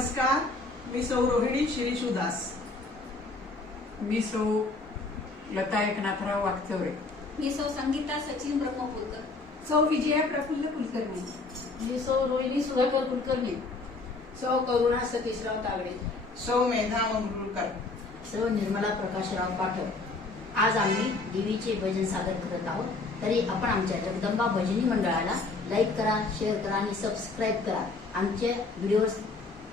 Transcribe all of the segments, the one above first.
नमस्कार मी सौ रोहिणी शिरीष उदास मी सौ लता एकनाथराव वागचौरे मी सौ संगीता सचिन ब्रह्मपुलकर सौ विजया प्रफुल्ल कुलकर्णी. मी सौ रोहिणी सुधाकर कुलकर्णी. सौ करुणा सतीशराव तागडे. सौ मेधा मंगरुळकर. सौ निर्मला प्रकाशराव पाठक. आज आम्ही देवीचे भजन सादर करत आहोत. तरी आपण आमच्या जगदंबा भजनी मंडळाला लाईक करा शेअर करा आणि सबस्क्राईब करा. आमचे व्हिडिओ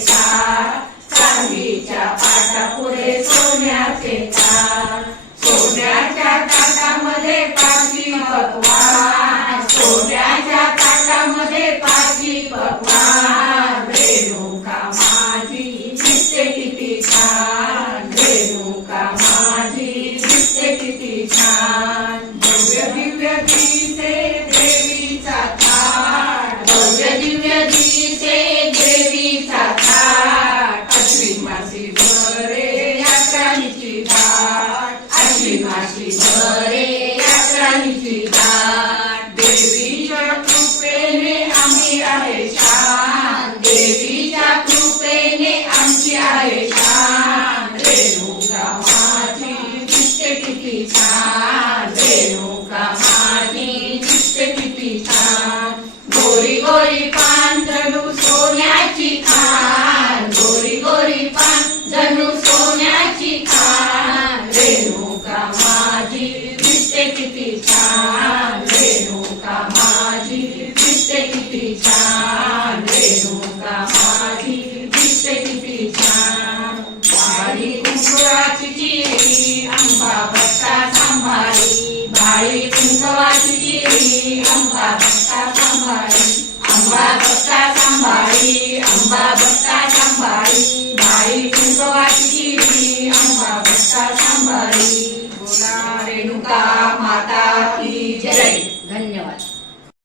चार चांदीच्या I. I'm glad that somebody, I'm glad that somebody.